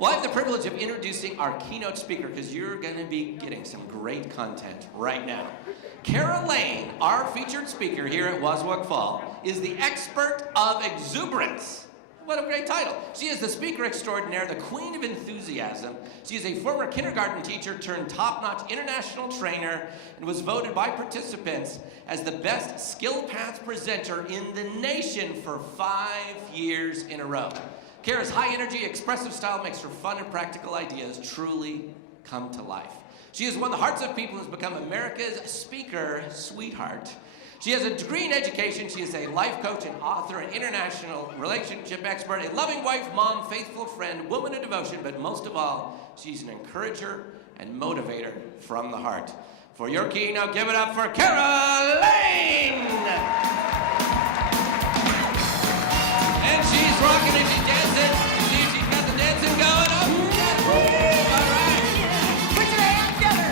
Well, I have the privilege of introducing our keynote speaker because you're going to be getting some great content right now. Kara Lane, our featured speaker here at Waswag Fall, is the expert of exuberance. What a great title. She is the speaker extraordinaire, the queen of enthusiasm. She is a former kindergarten teacher turned top-notch international trainer and was voted by participants as the best skill path presenter in the nation for 5 years in a row. Kara's high energy, expressive style makes her fun and practical ideas truly come to life. She has won the hearts of people and has become America's speaker sweetheart. She has a degree in education. She is a life coach and author, an international relationship expert, a loving wife, mom, faithful friend, woman of devotion, but most of all, she's an encourager and motivator from the heart. For your keynote, give it up for Kara Lane! And she's rocking and she's dancing. See, she's got the dancing going up. All right. Put your hands together.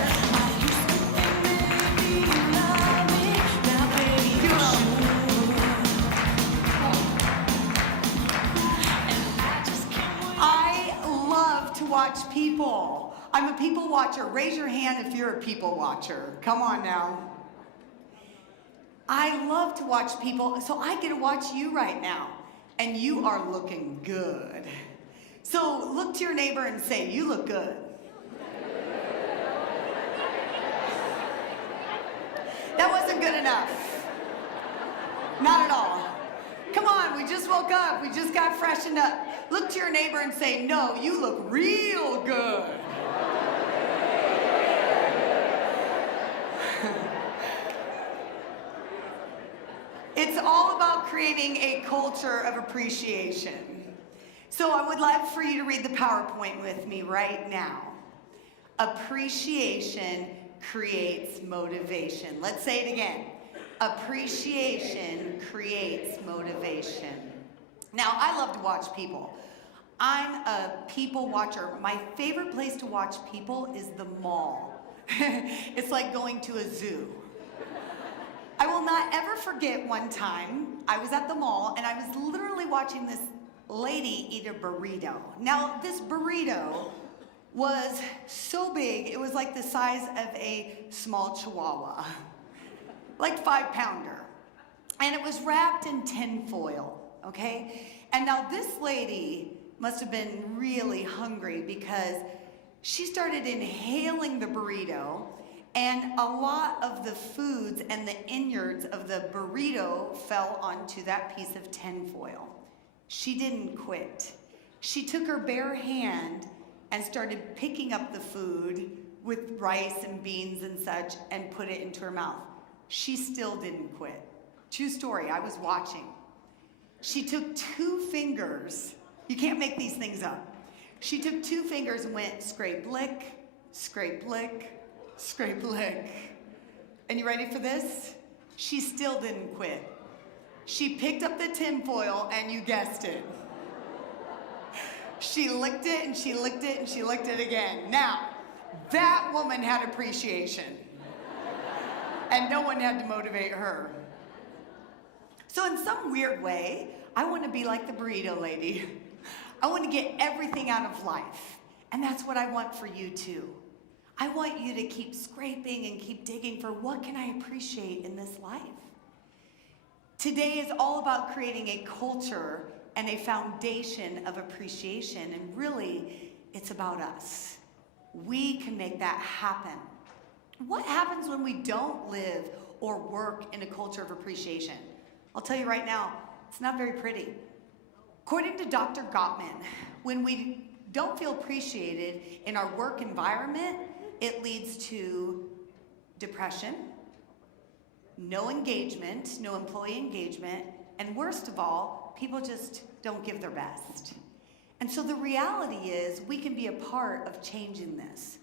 I love to watch people. I'm a people watcher. Raise your hand if you're a people watcher. Come on now. I love to watch people, so I get to watch you right now. And you are looking good. So look to your neighbor and say, you look good. That wasn't good enough. Not at all. Come on, we just woke up. We just got freshened up. Look to your neighbor and say, no, you look real good. It's all about creating a culture of appreciation. So I would like for you to read the PowerPoint with me right now. Appreciation creates motivation. Let's say it again. Appreciation creates motivation. Now, I love to watch people. I'm a people watcher. My favorite place to watch people is the mall. It's like going to a zoo. I will not ever forget one time I was at the mall and I was literally watching this lady eat a burrito. Now, this burrito was so big, it was like the size of a small chihuahua, like 5-pounder. And it was wrapped in tin foil, okay? And now this lady must have been really hungry because she started inhaling the burrito, and a lot of the foods and the innards of the burrito fell onto that piece of tin foil. She didn't quit. She took her bare hand and started picking up the food with rice and beans and such and put it into her mouth. She still didn't quit. True story, I was watching. She took 2 fingers. You can't make these things up. She took 2 fingers and went scrape, lick, scrape, lick, scrape, lick. And you ready for this? She still didn't quit. She picked up the tin foil and you guessed it. She licked it and she licked it and she licked it again. Now, that woman had appreciation. And no one had to motivate her. So in some weird way, I want to be like the burrito lady. I want to get everything out of life. And that's what I want for you too. I want you to keep scraping and keep digging for what can I appreciate in this life. Today is all about creating a culture and a foundation of appreciation, and really, it's about us. We can make that happen. What happens when we don't live or work in a culture of appreciation? I'll tell you right now, it's not very pretty. According to Dr. Gottman, when we don't feel appreciated in our work environment, it leads to depression, no engagement, no employee engagement, and worst of all, people just don't give their best. And so the reality is we can be a part of changing this.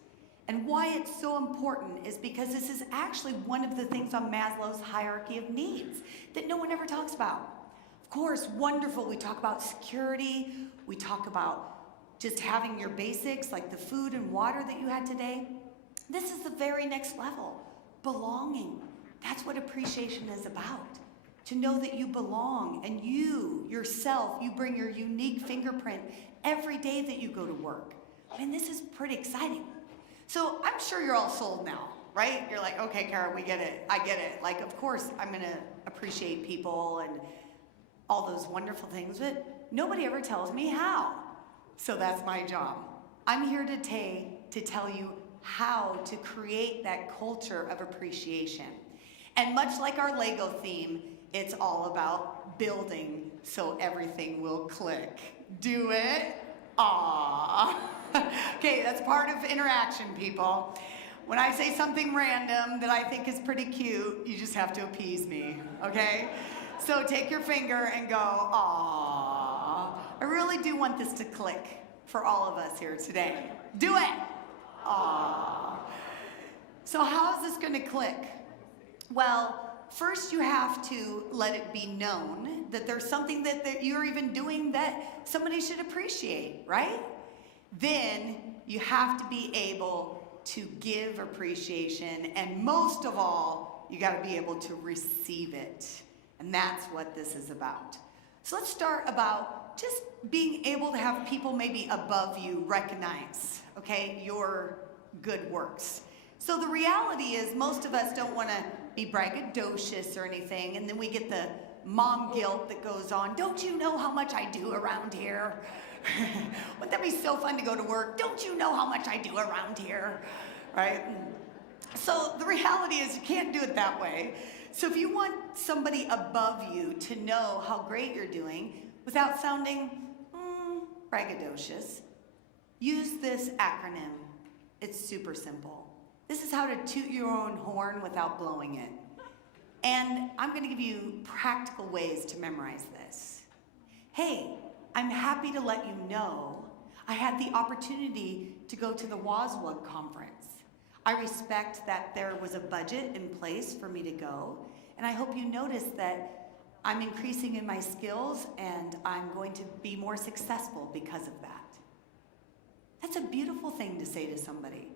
And why it's so important is because this is actually one of the things on Maslow's hierarchy of needs that no one ever talks about. Of course, wonderful, we talk about security, we talk about just having your basics like the food and water that you had today. This is the very next level, belonging. That's what appreciation is about. to know that you belong and you, yourself, you bring your unique fingerprint every day that you go to work. I mean, this is pretty exciting. So I'm sure you're all sold now, right? You're like, okay, Kara, we get it. I get it. Like, of course, I'm going to appreciate people and all those wonderful things, but nobody ever tells me how. So that's my job. I'm here today to tell you how to create that culture of appreciation. And much like our Lego theme, it's all about building so everything will click. Do it? Aww. Okay, that's part of interaction, people. When I say something random that I think is pretty cute, you just have to appease me, okay? So take your finger and go, aww. I really do want this to click for all of us here today. Do it! Aww. So how is this gonna click? Well, first you have to let it be known that there's something that you're even doing that somebody should appreciate, right? Then you have to be able to give appreciation, and most of all, you gotta be able to receive it. And that's what this is about. So let's start about just being able to have people maybe above you recognize, okay, your good works. So the reality is most of us don't wanna be braggadocious or anything, and then we get the mom guilt that goes on. Don't you know how much I do around here? Wouldn't that be so fun to go to work? Don't you know how much I do around here? Right? So the reality is you can't do it that way. So if you want somebody above you to know how great you're doing without sounding braggadocious, use this acronym. It's super simple. This is how to toot your own horn without blowing it. And I'm gonna give you practical ways to memorize this. Hey, I'm happy to let you know I had the opportunity to go to the WASWG conference. I respect that there was a budget in place for me to go, and I hope you notice that I'm increasing in my skills and I'm going to be more successful because of that. That's a beautiful thing to say to somebody.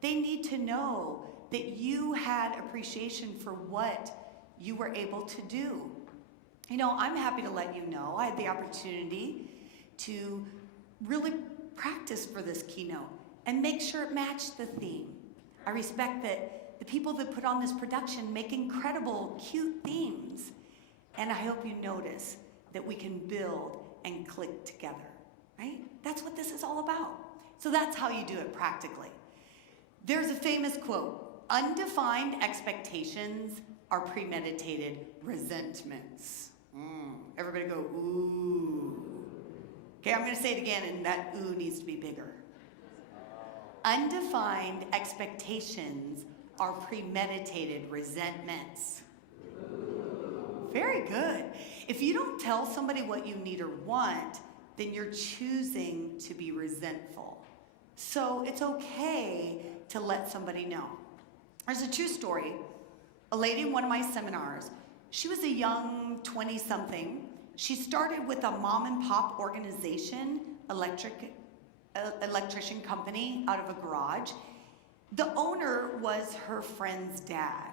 They need to know that you had appreciation for what you were able to do. You know, I'm happy to let you know I had the opportunity to really practice for this keynote and make sure it matched the theme. I respect that the people that put on this production make incredible, cute themes. And I hope you notice that we can build and click together, right? That's what this is all about. So that's how you do it practically. There's a famous quote, undefined expectations are premeditated resentments. Everybody go, ooh. Okay, I'm gonna say it again, and that ooh needs to be bigger. Undefined expectations are premeditated resentments. Very good. If you don't tell somebody what you need or want, then you're choosing to be resentful. So it's okay to let somebody know. There's a true story. A lady in one of my seminars, she was a young 20-something. She started with a mom and pop organization, electrician company out of a garage. The owner was her friend's dad,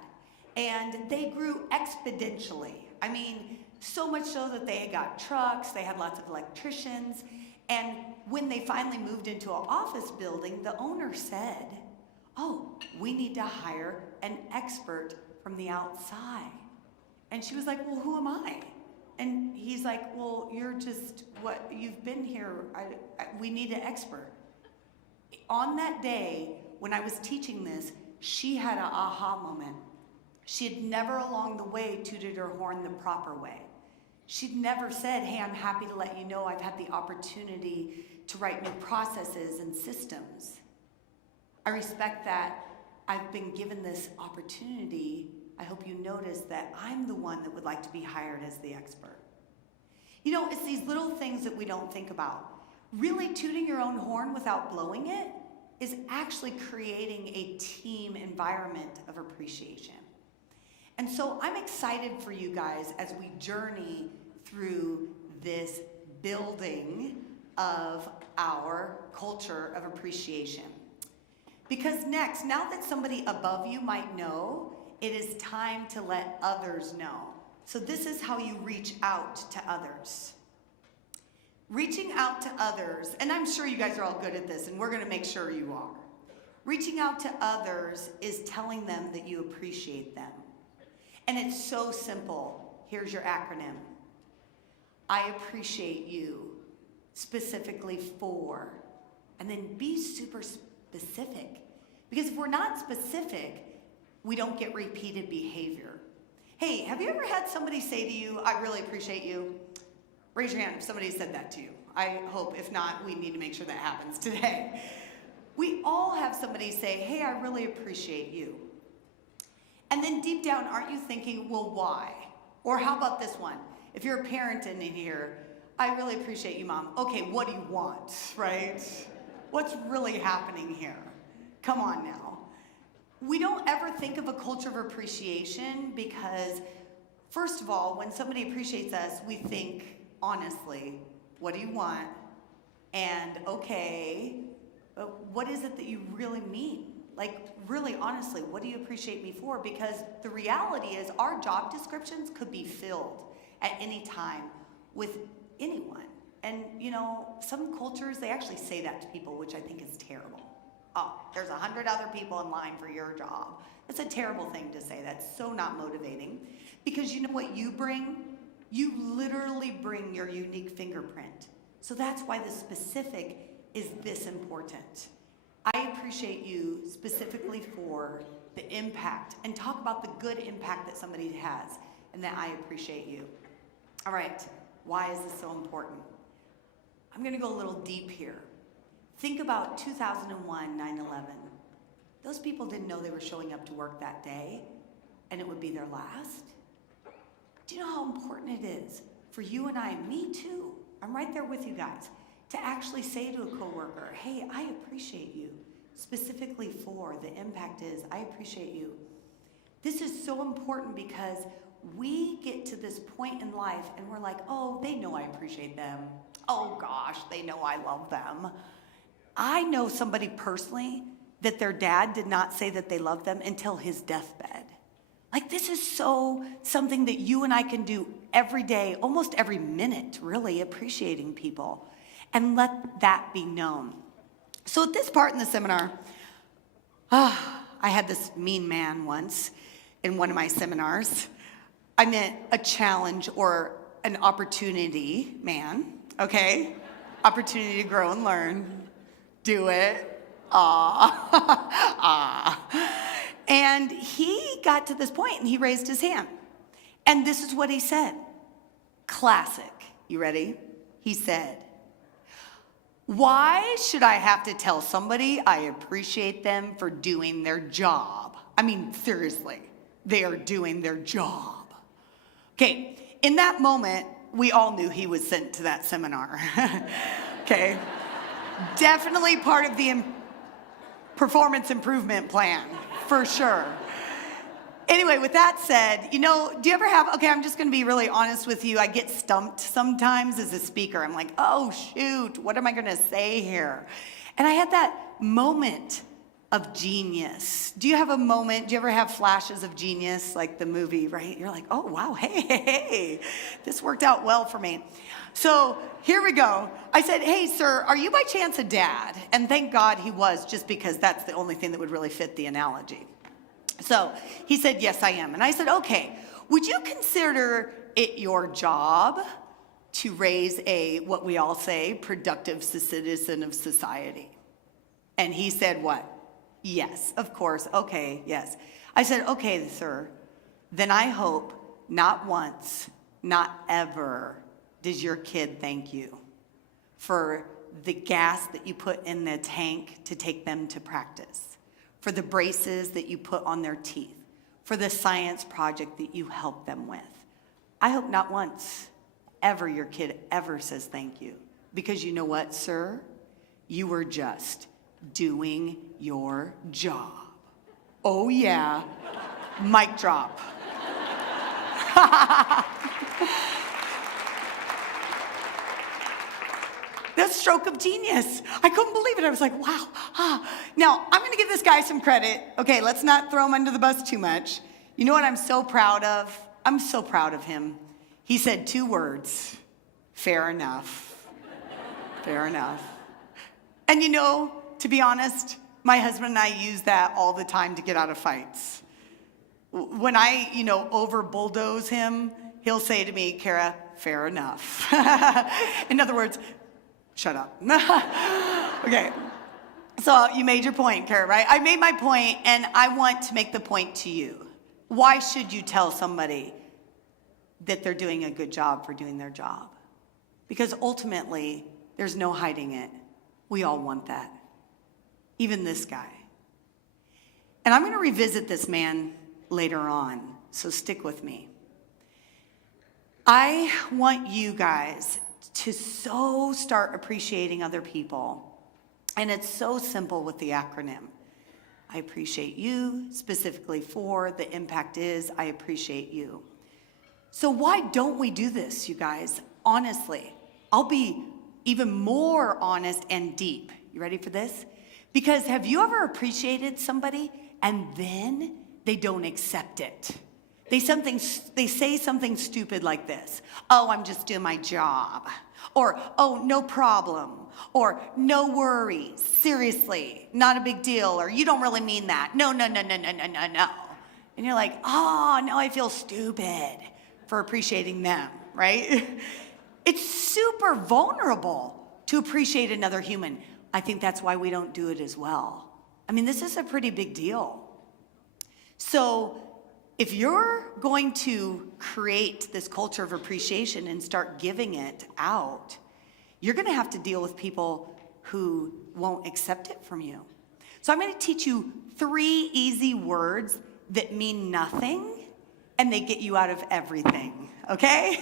and they grew exponentially. I mean, so much so that they got trucks, they had lots of electricians, and when they finally moved into an office building, the owner said, oh, we need to hire an expert from the outside. And she was like, well, who am I? And he's like, well, you're just what, you've been here, we need an expert. On that day, when I was teaching this, she had an aha moment. She had never along the way tooted her horn the proper way. She'd never said, hey, I'm happy to let you know I've had the opportunity to write new processes and systems. I respect that I've been given this opportunity. I hope you notice that I'm the one that would like to be hired as the expert. You know, it's these little things that we don't think about. Really tooting your own horn without blowing it is actually creating a team environment of appreciation. And so I'm excited for you guys as we journey through this building of our culture of appreciation. Because next, now that somebody above you might know, it is time to let others know. So this is how you reach out to others. Reaching out to others, and I'm sure you guys are all good at this, and we're going to make sure you are. Reaching out to others is telling them that you appreciate them. And it's so simple. Here's your acronym. I appreciate you, specifically for, and then be super specific. Because if we're not specific, we don't get repeated behavior. Hey, have you ever had somebody say to you, I really appreciate you? Raise your hand if somebody said that to you. I hope, if not, we need to make sure that happens today. We all have somebody say, hey, I really appreciate you. And then deep down, aren't you thinking, well, why? Or how about this one? If you're a parent in here, I really appreciate you, Mom. Okay, what do you want, right? What's really happening here? Come on now. We don't ever think of a culture of appreciation because, first of all, when somebody appreciates us, we think, honestly, what do you want? And okay, but what is it that you really mean? Like, really honestly, what do you appreciate me for? Because the reality is our job descriptions could be filled at any time with anyone. And, you know, some cultures, they actually say that to people, which I think is terrible. Oh, there's 100 other people in line for your job. That's a terrible thing to say. That's so not motivating. Because you know what you bring? You literally bring your unique fingerprint. So that's why the specific is this important. I appreciate you specifically for the impact, and talk about the good impact that somebody has, and that I appreciate you. All right, why is this so important? I'm gonna go a little deep here. Think about 2001, 9/11. Those people didn't know they were showing up to work that day, and it would be their last. Do you know how important it is for you and I, me too, I'm right there with you guys, to actually say to a coworker, hey, I appreciate you, specifically for the impact is, I appreciate you. This is so important because we get to this point in life and we're like, oh, they know I appreciate them. Oh gosh, they know I love them. I know somebody personally that their dad did not say that they loved them until his deathbed. Like, this is so something that you and I can do every day, almost every minute, really, appreciating people. And let that be known. So at this part in the seminar, I had this mean man once in one of my seminars. I meant a challenge or an opportunity man, okay? Opportunity to grow and learn. Do it. And he got to this point and he raised his hand. And this is what he said. Classic. You ready? He said, why should I have to tell somebody I appreciate them for doing their job? I mean, seriously, they are doing their job. Okay, in that moment, we all knew he was sent to that seminar. Okay, definitely part of the performance improvement plan, for sure. Anyway, with that said, you know, do you ever have, okay, I'm just gonna be really honest with you. I get stumped sometimes as a speaker. I'm like, oh shoot, what am I gonna say here? And I had that moment of genius. Do you have a moment, do you ever have flashes of genius, like the movie, right? You're like, oh wow, hey, this worked out well for me. So here we go. I said, hey sir, are you by chance a dad? And thank God he was, just because that's the only thing that would really fit the analogy. So he said, yes, I am. And I said, okay, would you consider it your job to raise a, what we all say, productive citizen of society? And he said, what? Yes, of course. Okay, yes. I said, okay, sir, then I hope not once, not ever does your kid thank you for the gas that you put in the tank to take them to practice, for the braces that you put on their teeth, for the science project that you help them with. I hope not once, ever your kid ever says thank you. Because you know what, sir? You were just doing your job. Oh yeah, mic drop. The stroke of genius. I couldn't believe it. I was like, wow. Now, I'm going to give this guy some credit. Okay, let's not throw him under the bus too much. You know what I'm so proud of? I'm so proud of him. He said 2 words, fair enough. Fair enough. And you know, to be honest, my husband and I use that all the time to get out of fights. When I, over bulldoze him, he'll say to me, Kara, fair enough. In other words, shut up. Okay. So you made your point, Kara, right? I made my point, and I want to make the point to you. Why should you tell somebody that they're doing a good job for doing their job? Because ultimately, there's no hiding it. We all want that. Even this guy. And I'm going to revisit this man later on, so stick with me. I want you guys to start appreciating other people. And it's so simple with the acronym. I appreciate you, specifically for the impact is I appreciate you. So why don't we do this, you guys? Honestly, I'll be even more honest and deep. You ready for this? Because have you ever appreciated somebody and then they don't accept it? They say something stupid like this. Oh, I'm just doing my job. Or, oh, no problem. Or, no worries. Seriously, not a big deal. Or, you don't really mean that. No. And you're like, oh, now I feel stupid for appreciating them, right? It's super vulnerable to appreciate another human. I think that's why we don't do it as well. I mean, this is a pretty big deal. So if you're going to create this culture of appreciation and start giving it out, you're going to have to deal with people who won't accept it from you. So I'm going to teach you 3 easy words that mean nothing and they get you out of everything, okay?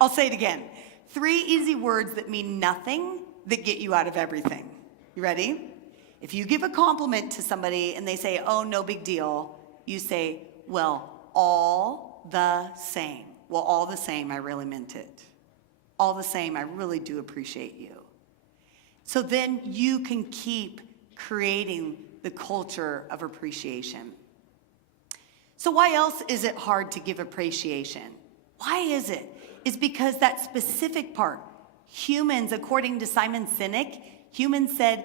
I'll say it again. 3 easy words that mean nothing that get you out of everything. You ready? If you give a compliment to somebody and they say, oh, no big deal, you say, well, all the same. Well, all the same, I really meant it. All the same, I really do appreciate you. So then you can keep creating the culture of appreciation. So why else is it hard to give appreciation? Why is it? It's because that specific part, humans, according to Simon Sinek, humans said,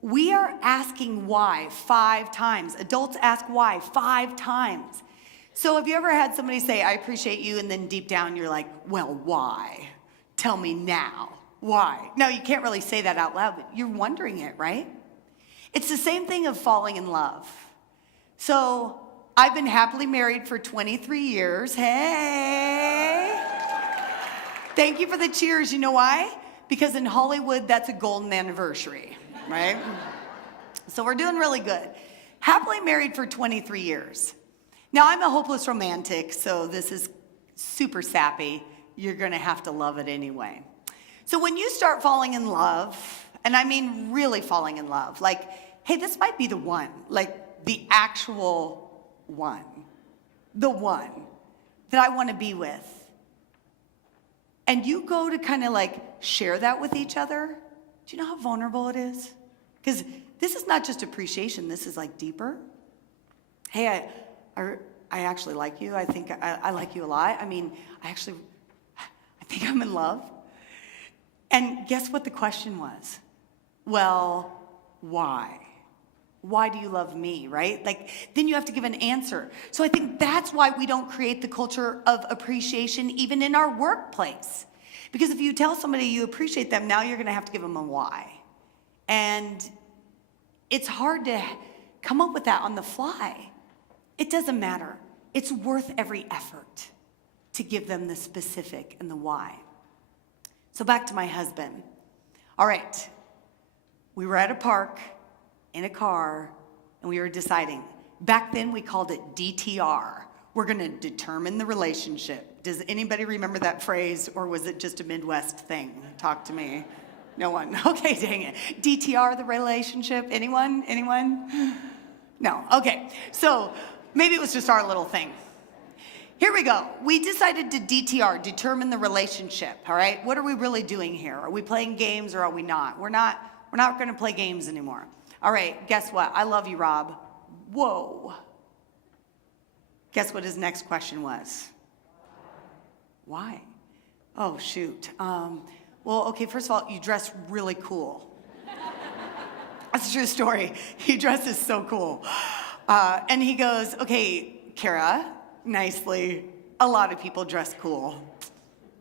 we are asking why 5 times. Adults ask why 5 times. So have you ever had somebody say, I appreciate you, and then deep down you're like, well, why? Tell me now. Why? No, you can't really say that out loud, but you're wondering it, right? It's the same thing of falling in love. So I've been happily married for 23 years. Hey! Thank you for the cheers. You know why? Because in Hollywood, that's a golden anniversary, right? So we're doing really good. Happily married for 23 years. Now, I'm a hopeless romantic, so this is super sappy. You're going to have to love it anyway. So when you start falling in love, and I mean really falling in love, like, hey, this might be the one, like the actual one, the one that I want to be with. And you go to kind of like share that with each other. Do you know how vulnerable it is? Because this is not just appreciation, this is like deeper. Hey, I actually like you. I think I like you a lot. I mean, I think I'm in love. And guess what the question was? Well, why? Why do you love me, right? Like, then you have to give an answer. So I think that's why we don't create the culture of appreciation even in our workplace. Because if you tell somebody you appreciate them, now you're going to have to give them a why. And it's hard to come up with that on the fly. It doesn't matter. It's worth every effort to give them the specific and the why. So back to my husband. All right, we were at a park in a car and we were deciding. Back then we called it DTR. We're gonna determine the relationship. Does anybody remember that phrase, or was it just a Midwest thing? Talk to me. No one. Okay, dang it. DTR, the relationship. Anyone? No. Okay. So maybe it was just our little thing. Here we go. We decided to DTR, determine the relationship. All right. What are we really doing here? Are we playing games or are we not? We're not going to play games anymore. All right. Guess what? I love you, Rob. Whoa. Guess what his next question was? Why? Oh, shoot. Well, okay, first of all, you dress really cool. That's a true story. He dresses so cool. And he goes, okay, Kara, nicely, a lot of people dress cool.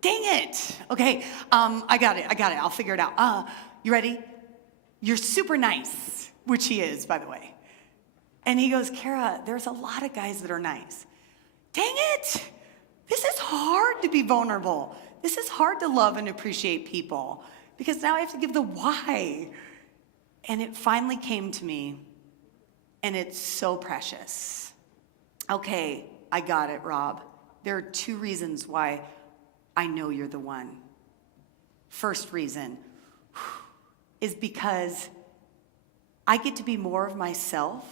Dang it. Okay, I got it. I'll figure it out. You ready? You're super nice, which he is, by the way. And he goes, Kara, there's a lot of guys that are nice. Dang it. This is hard to be vulnerable. This is hard to love and appreciate people because now I have to give the why. And it finally came to me, and it's so precious. Okay, I got it, Rob. There are 2 reasons why I know you're the one. First reason is because I get to be more of myself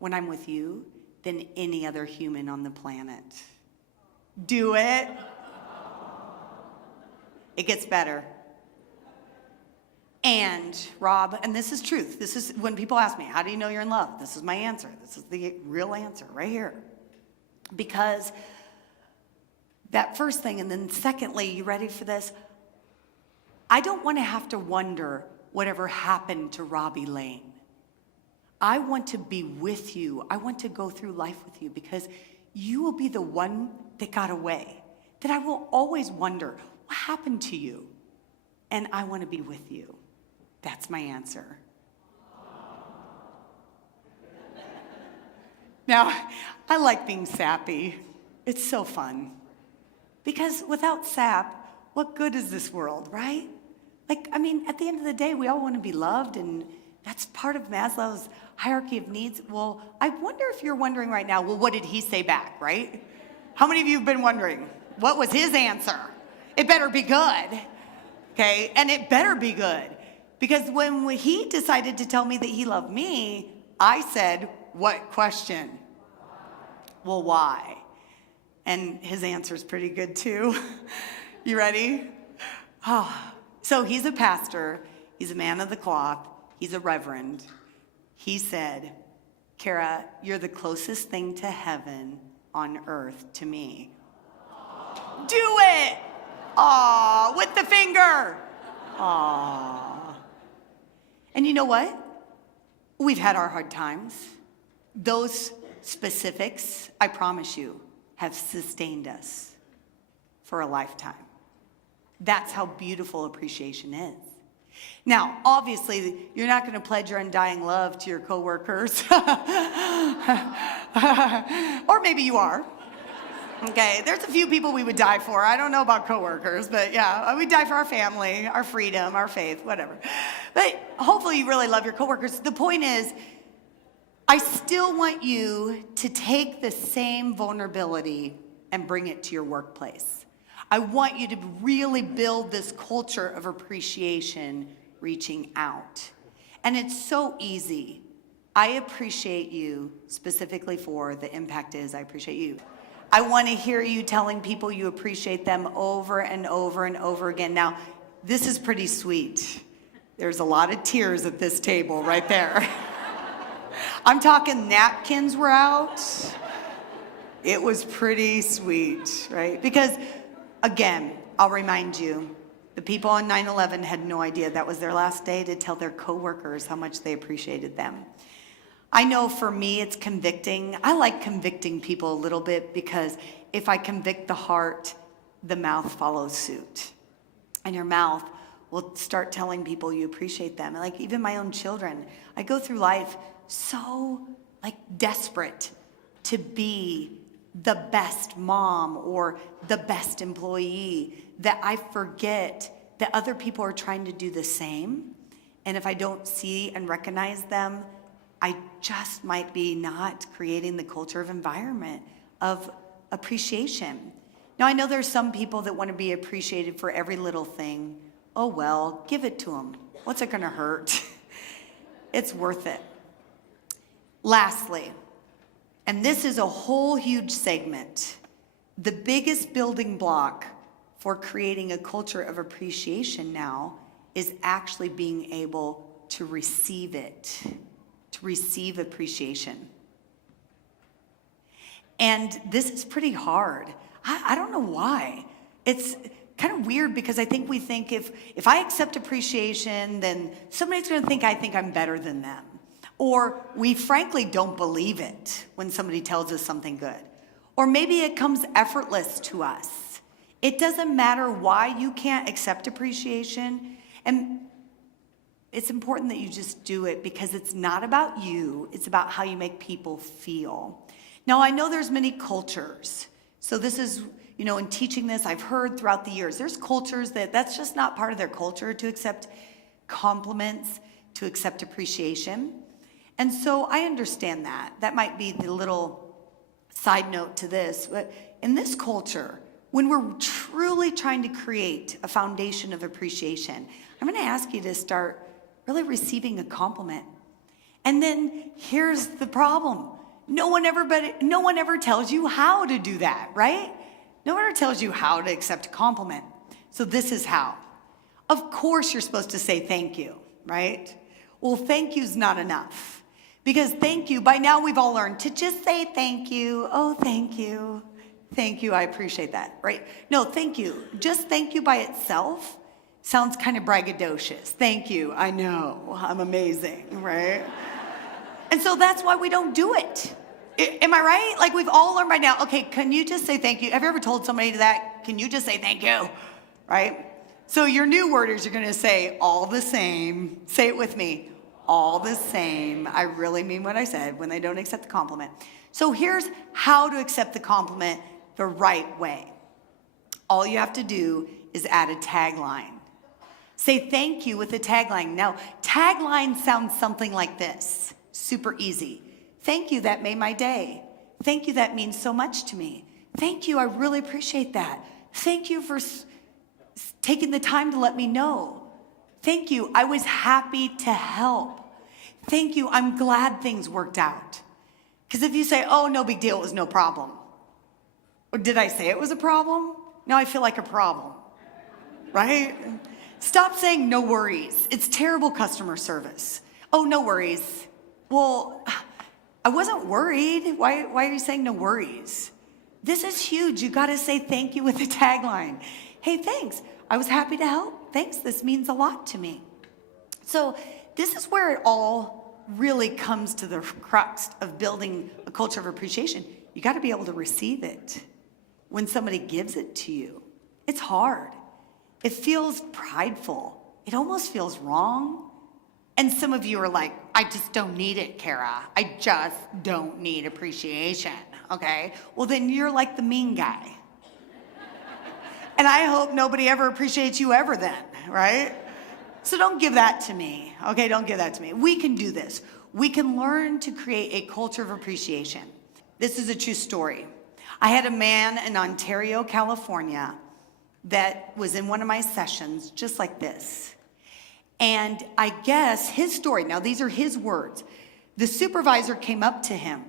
when I'm with you than any other human on the planet. Do it. It gets better. And Rob, and this is truth. This is when people ask me, how do you know you're in love? This is my answer. This is the real answer right here. Because that first thing, and then secondly, you ready for this? I don't want to have to wonder whatever happened to Robbie Lane. I want to be with you. I want to go through life with you because you will be the one that got away, that I will always wonder, what happened to you? And I want to be with you. That's my answer. Now, I like being sappy. It's so fun. Because without sap, what good is this world, right? Like, I mean, at the end of the day, we all want to be loved, and that's part of Maslow's hierarchy of needs. Well, I wonder if you're wondering right now, well, what did he say back, right? How many of you have been wondering, what was his answer? It better be good, okay? And it better be good. Because when he decided to tell me that he loved me, I said, what question? Well, why? And his answer is pretty good too. You ready? So he's a pastor. He's a man of the cloth. He's a reverend. He said, Kara, you're the closest thing to heaven on earth to me. Do it! Aw, with the finger. Aw. And you know what? We've had our hard times. Those specifics, I promise you, have sustained us for a lifetime. That's how beautiful appreciation is. Now, obviously, you're not going to pledge your undying love to your coworkers. Or maybe you are. Okay, there's a few people we would die for. I don't know about coworkers, but yeah, we'd die for our family, our freedom, our faith, whatever. But hopefully you really love your coworkers. The point is, I still want you to take the same vulnerability and bring it to your workplace. I want you to really build this culture of appreciation, reaching out. And it's so easy. I appreciate you specifically for the impact is I appreciate you. I want to hear you telling people you appreciate them over and over and over again. Now, this is pretty sweet. There's a lot of tears at this table right there. I'm talking napkins were out. It was pretty sweet, right? Because, again, I'll remind you, the people on 9/11 had no idea that was their last day to tell their coworkers how much they appreciated them. I know for me it's convicting. I like convicting people a little bit because if I convict the heart, the mouth follows suit. And your mouth will start telling people you appreciate them. And like even my own children, I go through life so like desperate to be the best mom or the best employee that I forget that other people are trying to do the same. And if I don't see and recognize them, I just might be not creating the culture of environment of appreciation. Now, I know there's some people that want to be appreciated for every little thing. Oh, well, give it to them. What's it going to hurt? It's worth it. Lastly, and this is a whole huge segment, the biggest building block for creating a culture of appreciation now is actually being able to receive it. To receive appreciation. And this is pretty hard. I don't know why. It's kind of weird because I think we think if I accept appreciation, then somebody's going to think I think I'm better than them. Or we frankly don't believe it when somebody tells us something good. Or maybe it comes effortless to us. It doesn't matter why you can't accept appreciation. And it's important that you just do it because it's not about you. It's about how you make people feel. Now, I know there's many cultures. So this is, in teaching this, I've heard throughout the years, there's cultures that's just not part of their culture to accept compliments, to accept appreciation. And so I understand that. That might be the little side note to this. But in this culture, when we're truly trying to create a foundation of appreciation, I'm going to ask you to start really receiving a compliment. And then here's the problem. No one ever tells you how to do that, right? No one ever tells you how to accept a compliment. So this is how. Of course you're supposed to say thank you, right? Well, thank you's not enough. Because thank you, by now we've all learned to just say thank you. Oh, thank you. Thank you, I appreciate that, right? No, thank you. Just thank you by itself sounds kind of braggadocious. Thank you, I know, I'm amazing, right? And so that's why we don't do it. Am I right? Like we've all learned by now, okay, can you just say thank you? Have you ever told somebody that? Can you just say thank you, right? So your new worders are gonna say all the same. Say it with me. All the same. I really mean what I said when they don't accept the compliment. So here's how to accept the compliment the right way. All you have to do is add a tagline. Say thank you with a tagline. Now, tagline sounds something like this. Super easy. Thank you, that made my day. Thank you, that means so much to me. Thank you, I really appreciate that. Thank you for taking the time to let me know. Thank you, I was happy to help. Thank you, I'm glad things worked out. Because if you say, oh, no big deal, it was no problem. Or did I say it was a problem? Now I feel like a problem, right? Stop saying no worries. It's terrible customer service. Oh, no worries. Well, I wasn't worried. Why are you saying no worries? This is huge. You got to say thank you with a tagline. Hey, thanks. I was happy to help. Thanks. This means a lot to me. So this is where it all really comes to the crux of building a culture of appreciation. You got to be able to receive it when somebody gives it to you. It's hard. It feels prideful. It almost feels wrong. And some of you are like, I just don't need it, Kara. I just don't need appreciation, okay? Well, then you're like the mean guy. And I hope nobody ever appreciates you ever then, right? So don't give that to me, okay? Don't give that to me. We can do this. We can learn to create a culture of appreciation. This is a true story. I had a man in Ontario, California, that was in one of my sessions just like this. And I guess his story, now these are his words. The supervisor came up to him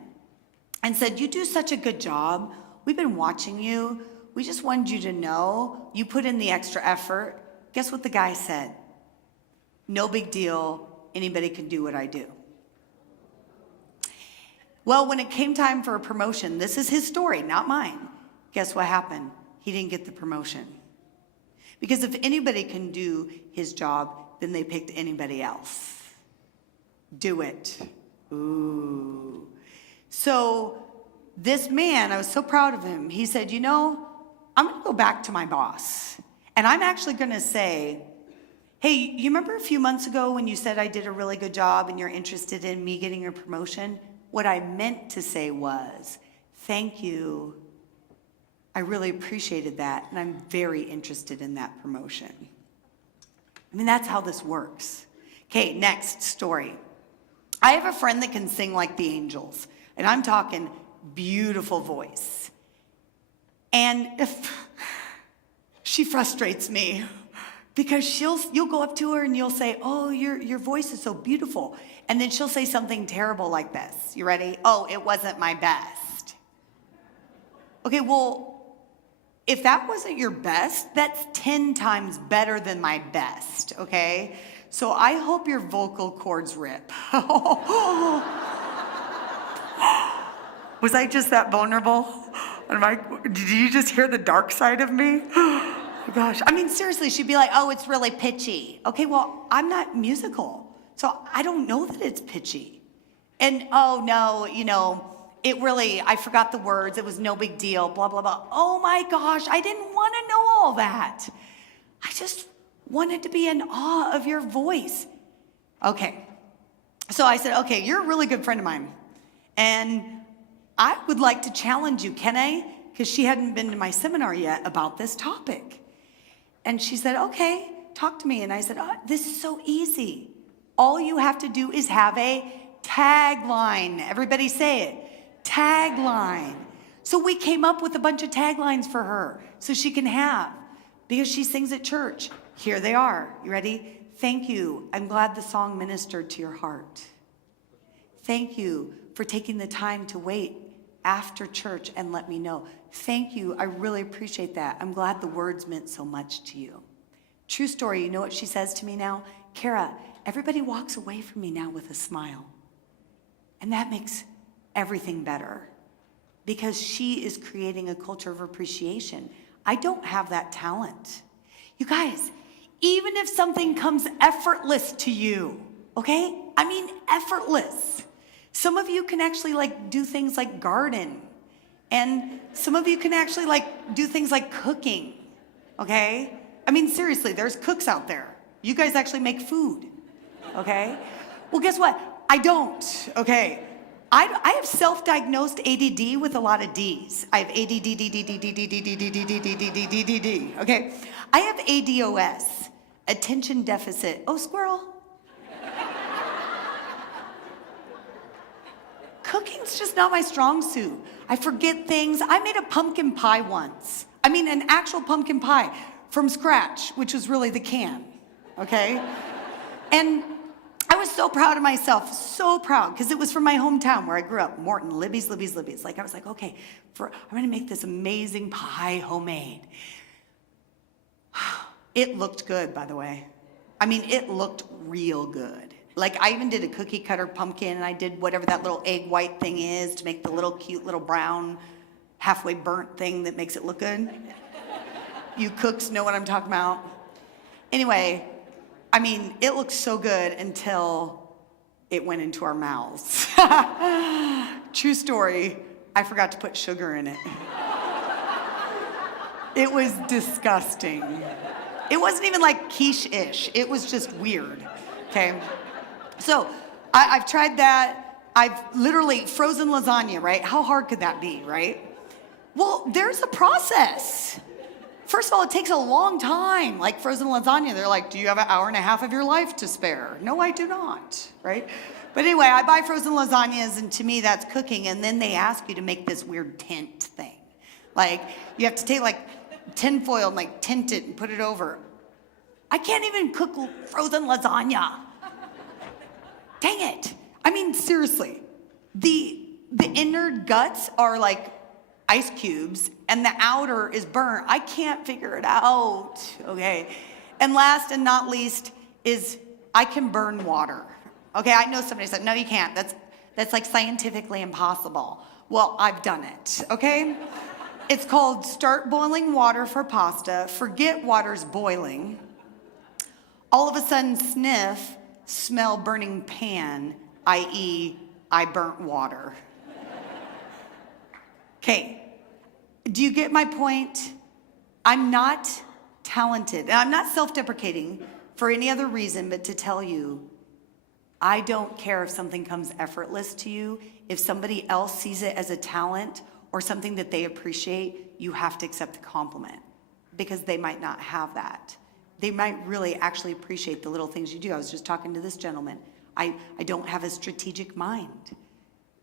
and said, you do such a good job. We've been watching you. We just wanted you to know you put in the extra effort. Guess what the guy said? No big deal. Anybody can do what I do. Well, when it came time for a promotion, this is his story, not mine. Guess what happened? He didn't get the promotion. Because if anybody can do his job, then they picked anybody else. Do it. Ooh. So this man, I was so proud of him. He said, you know, I'm going to go back to my boss. And I'm actually going to say, hey, you remember a few months ago when you said I did a really good job and you're interested in me getting a promotion? What I meant to say was, thank you. I really appreciated that, and I'm very interested in that promotion. I mean, that's how this works. Okay, next story. I have a friend that can sing like the angels, and I'm talking beautiful voice. And if she frustrates me because you'll go up to her and you'll say, oh, your voice is so beautiful. And then she'll say something terrible like this. You ready? Oh, it wasn't my best. Okay, well, if that wasn't your best, that's 10 times better than my best, okay? So I hope your vocal cords rip. Was I just that vulnerable? Did you just hear the dark side of me? my gosh. I mean, seriously, she'd be like, oh, it's really pitchy. Okay, well, I'm not musical, so I don't know that it's pitchy. And, oh, no, it really, I forgot the words. It was no big deal, blah, blah, blah. Oh, my gosh, I didn't want to know all that. I just wanted to be in awe of your voice. Okay, so I said, okay, you're a really good friend of mine, and I would like to challenge you, can I? Because she hadn't been to my seminar yet about this topic. And she said, okay, talk to me. And I said, oh, this is so easy. All you have to do is have a tagline. Everybody say it. Tagline. So we came up with a bunch of taglines for her so she can have, because she sings at church. Here they are. You ready? Thank you. I'm glad the song ministered to your heart. Thank you for taking the time to wait after church and let me know. Thank you. I really appreciate that. I'm glad the words meant so much to you. True story. You know what she says to me now? Kara, everybody walks away from me now with a smile. And that makes everything better, because she is creating a culture of appreciation. I don't have that talent. You guys, even if something comes effortless to you, okay? I mean, effortless. Some of you can actually do things like garden. And some of you can actually do things like cooking, okay? I mean, seriously, there's cooks out there. You guys actually make food, okay? Well, guess what? I don't, okay? I have self-diagnosed ADD with a lot of D's. I have ADD, okay? I have ADOS, attention deficit. Oh, squirrel. Cooking's just not my strong suit. I forget things. I made a pumpkin pie once. I mean, an actual pumpkin pie from scratch, which was really the can, okay? And I was so proud of myself, so proud, because it was from my hometown where I grew up, Morton, Libby's. I was like, okay, I'm gonna make this amazing pie homemade. It looked good, by the way. I mean, it looked real good. I even did a cookie cutter pumpkin, and I did whatever that little egg white thing is to make the little cute little brown, halfway burnt thing that makes it look good. You cooks know what I'm talking about. Anyway, I mean, it looked so good until it went into our mouths. True story, I forgot to put sugar in it. It was disgusting. It wasn't even like quiche-ish. It was just weird, okay? So I've tried that. I've literally frozen lasagna, right? How hard could that be, right? Well, there's a process. First of all, it takes a long time. Like frozen lasagna, they're like, do you have an hour and a half of your life to spare? No, I do not, right? But anyway, I buy frozen lasagnas, and to me, that's cooking. And then they ask you to make this weird tint thing. You have to take tinfoil and tint it and put it over. I can't even cook frozen lasagna. Dang it. I mean, seriously, the inner guts are ice cubes, and the outer is burnt. I can't figure it out, okay? And last and not least is I can burn water. Okay, I know somebody said, no, you can't. That's scientifically impossible. Well, I've done it, okay? It's called start boiling water for pasta, forget water's boiling. All of a sudden sniff, smell burning pan, i.e., I burnt water. Okay, do you get my point? I'm not talented, and I'm not self-deprecating for any other reason but to tell you, I don't care if something comes effortless to you. If somebody else sees it as a talent or something that they appreciate, you have to accept the compliment, because they might not have that. They might really actually appreciate the little things you do. I was just talking to this gentleman. I don't have a strategic mind.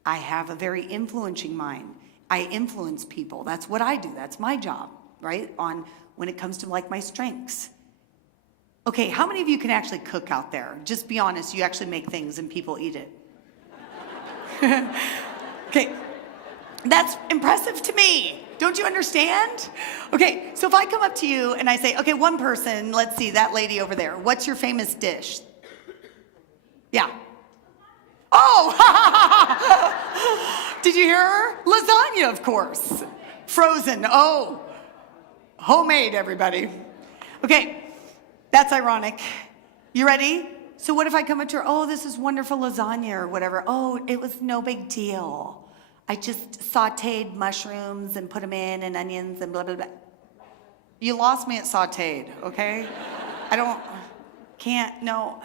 I have a very influencing mind. I influence people. That's what I do. That's my job, right? When it comes to my strengths. Okay, how many of you can actually cook out there? Just be honest, you actually make things and people eat it. Okay, that's impressive to me. Don't you understand? Okay, so if I come up to you and I say, okay, one person, let's see, that lady over there, what's your famous dish? Yeah. Oh! Did you hear her? Lasagna, of course. Frozen. Oh. Homemade, everybody. Okay, that's ironic. You ready? So what if I come up to her, oh, this is wonderful lasagna or whatever. Oh, it was no big deal. I just sauteed mushrooms and put them in and onions and blah, blah, blah. You lost me at sauteed, okay? No.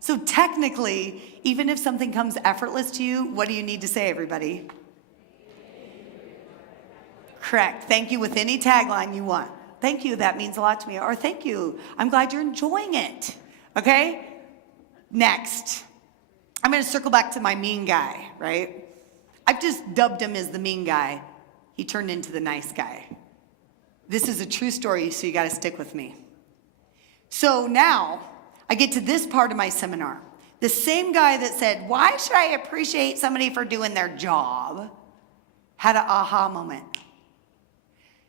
So technically, even if something comes effortless to you, what do you need to say, everybody? Correct. Thank you with any tagline you want. Thank you, that means a lot to me. Or thank you, I'm glad you're enjoying it. Okay? Next. I'm going to circle back to my mean guy, right? I've just dubbed him as the mean guy. He turned into the nice guy. This is a true story, so you got to stick with me. So now, I get to this part of my seminar. The same guy that said, why should I appreciate somebody for doing their job, had an aha moment.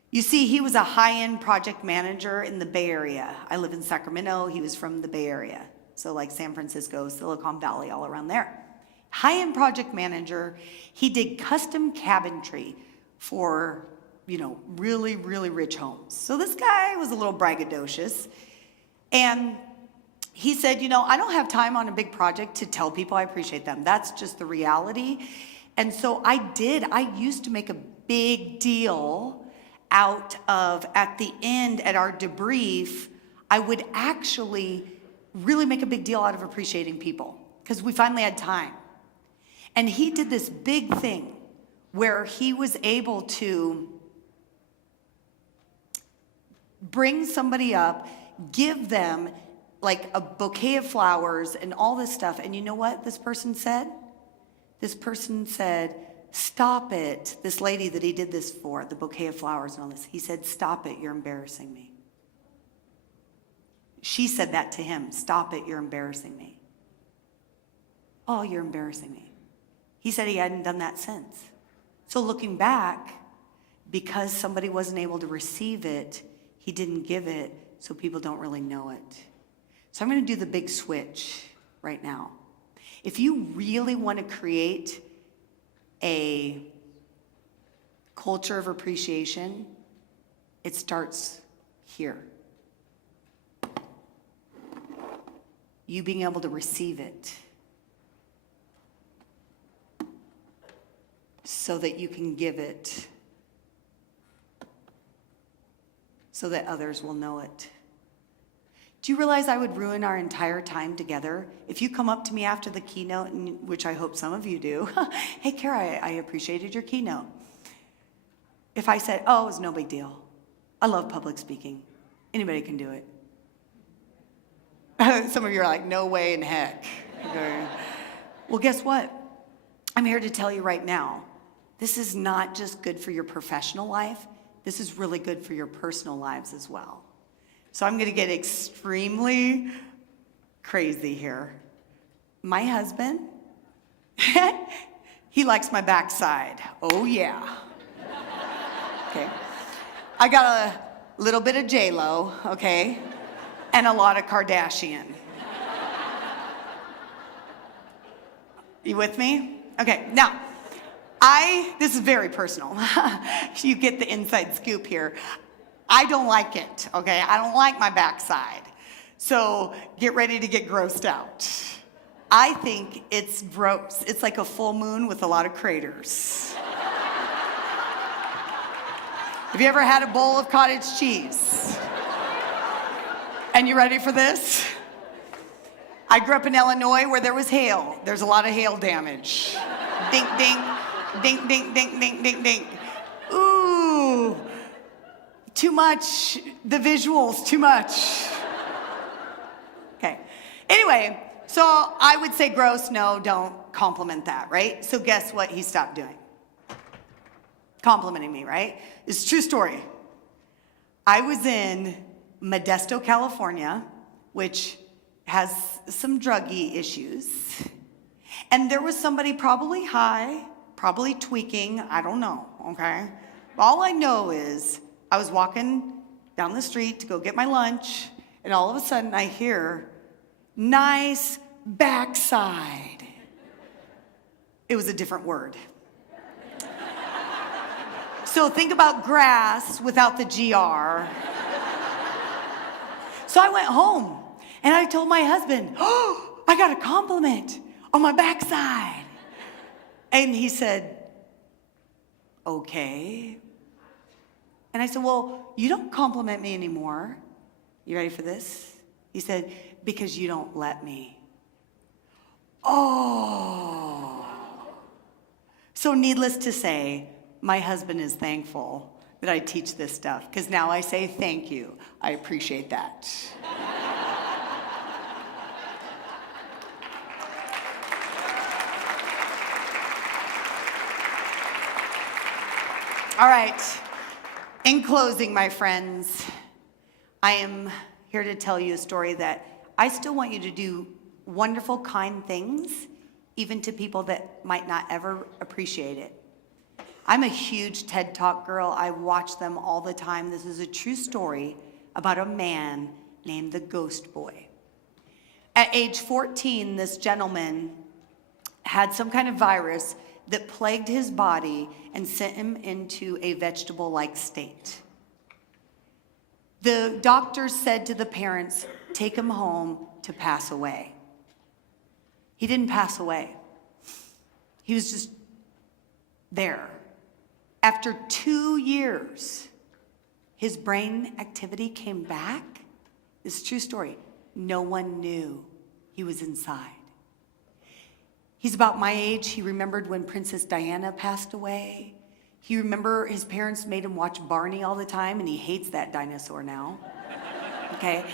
You see, he was a high-end project manager in the Bay Area. I live in Sacramento. He was from the Bay Area. So like San Francisco, Silicon Valley, all around there. High-end project manager. He did custom cabinetry for, really, really rich homes. So this guy was a little braggadocious. And he said, I don't have time on a big project to tell people I appreciate them. That's just the reality. And so I used to make a big deal out of, at the end, at our debrief, I would actually really make a big deal out of appreciating people because we finally had time. And he did this big thing where he was able to bring somebody up, give them like a bouquet of flowers and all this stuff. And you know what this person said? This person said, stop it. This lady that he did this for, the bouquet of flowers and all this, he said, stop it, you're embarrassing me. She said that to him, stop it, you're embarrassing me. Oh, you're embarrassing me. He said he hadn't done that since. So looking back, because somebody wasn't able to receive it, he didn't give it, so people don't really know it. So I'm going to do the big switch right now. If you really want to create a culture of appreciation, it starts here. You being able to receive it so that you can give it so that others will know it. Do you realize I would ruin our entire time together? If you come up to me after the keynote, which I hope some of you do, hey, Kara, I appreciated your keynote. If I said, oh, it was no big deal. I love public speaking. Anybody can do it. Some of you are like, no way in heck. Okay. Well, guess what? I'm here to tell you right now, this is not just good for your professional life. This is really good for your personal lives as well. So I'm going to get extremely crazy here. My husband, he likes my backside. Oh, yeah. Okay. I got a little bit of J-Lo, okay, and a lot of Kardashian. You with me? Okay, now, this is very personal. You get the inside scoop here. I don't like it, okay? I don't like my backside. So get ready to get grossed out. I think it's gross. It's like a full moon with a lot of craters. Have you ever had a bowl of cottage cheese? And you ready for this? I grew up in Illinois where there was hail. There's a lot of hail damage. Dink, dink, dink, dink, dink, dink, dink, dink. Ooh. Too much, the visuals, too much. Okay. Anyway, so I would say gross, no, don't compliment that, right? So guess what he stopped doing? Complimenting me, right? It's a true story. I was in Modesto, California, which has some druggy issues. And there was somebody probably high, probably tweaking, I don't know, okay? All I know is I was walking down the street to go get my lunch, and all of a sudden I hear, nice backside. It was a different word. So think about grass without the GR. So I went home and I told my husband, oh, I got a compliment on my backside. And he said, okay. And I said, well, you don't compliment me anymore. You ready for this? He said, because you don't let me. Oh. So needless to say, my husband is thankful that I teach this stuff, because now I say thank you. I appreciate that. All right. In closing, my friends, I am here to tell you a story that I still want you to do wonderful, kind things, even to people that might not ever appreciate it. I'm a huge TED Talk girl. I watch them all the time. This is a true story about a man named the Ghost Boy. At age 14, this gentleman had some kind of virus that plagued his body and sent him into a vegetable-like state. The doctors said to the parents, take him home to pass away. He didn't pass away. He was just there. After 2 years, his brain activity came back. This is a true story. No one knew he was inside. He's about my age. He remembered when Princess Diana passed away. He remembered his parents made him watch Barney all the time, and he hates that dinosaur now. Okay?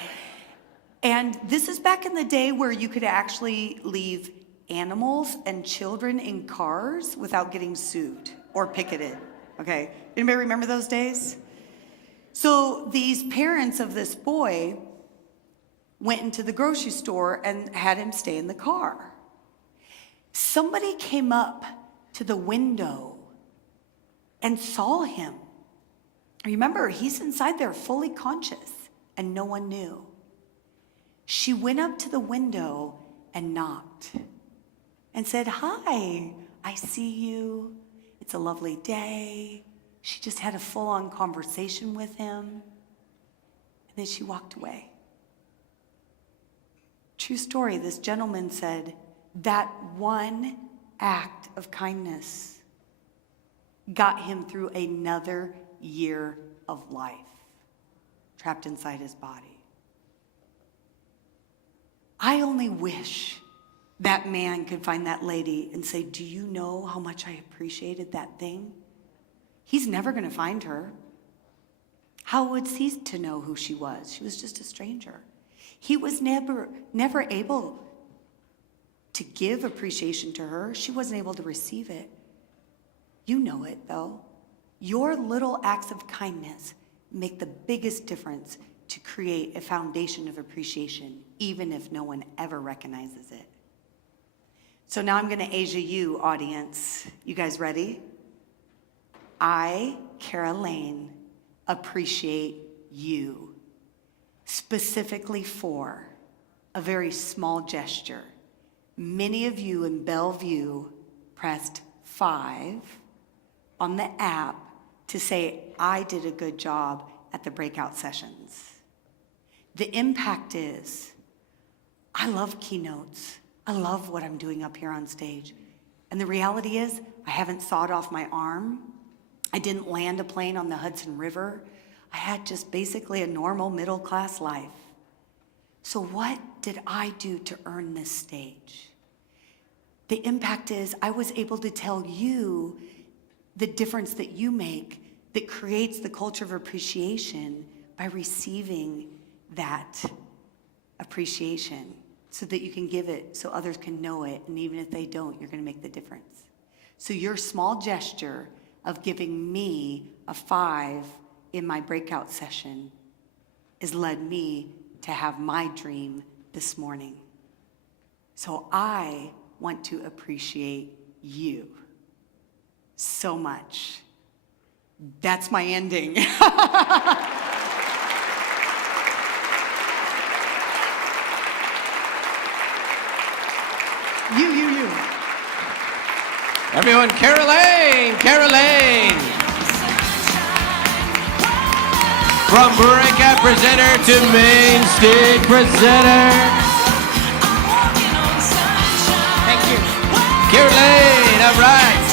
And this is back in the day where you could actually leave animals and children in cars without getting sued or picketed. Okay? Anybody remember those days? So these parents of this boy went into the grocery store and had him stay in the car. Somebody came up to the window and saw him. Remember, he's inside there fully conscious, and no one knew. She went up to the window and knocked and said, hi, I see you. It's a lovely day. She just had a full-on conversation with him, and then she walked away. True story, this gentleman said, that one act of kindness got him through another year of life, trapped inside his body. I only wish that man could find that lady and say, do you know how much I appreciated that thing? He's never going to find her. How was he to know who she was? She was just a stranger. He was never able to give appreciation to her. She wasn't able to receive it. You know it, though. Your little acts of kindness make the biggest difference to create a foundation of appreciation, even if no one ever recognizes it. So now I'm going to Asia you, audience. You guys ready? I, Kara Lane, appreciate you, specifically for a very small gesture. Many of you in Bellevue pressed 5 on the app to say, I did a good job at the breakout sessions. The impact is, I love keynotes. I love what I'm doing up here on stage. And the reality is, I haven't sawed off my arm. I didn't land a plane on the Hudson River. I had just basically a normal middle-class life. So what did I do to earn this stage? The impact is I was able to tell you the difference that you make that creates the culture of appreciation by receiving that appreciation so that you can give it so others can know it. And even if they don't, you're going to make the difference. So your small gesture of giving me a 5 in my breakout session has led me to have my dream this morning. So I want to appreciate you so much. That's my ending. You. Everyone, Kara Lane, Kara Lane. From breakout presenter to main stage presenter. Thank you. Kara Lane, all right.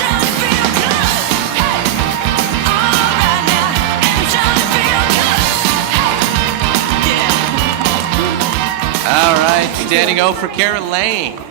All right, standing O for Kara Lane.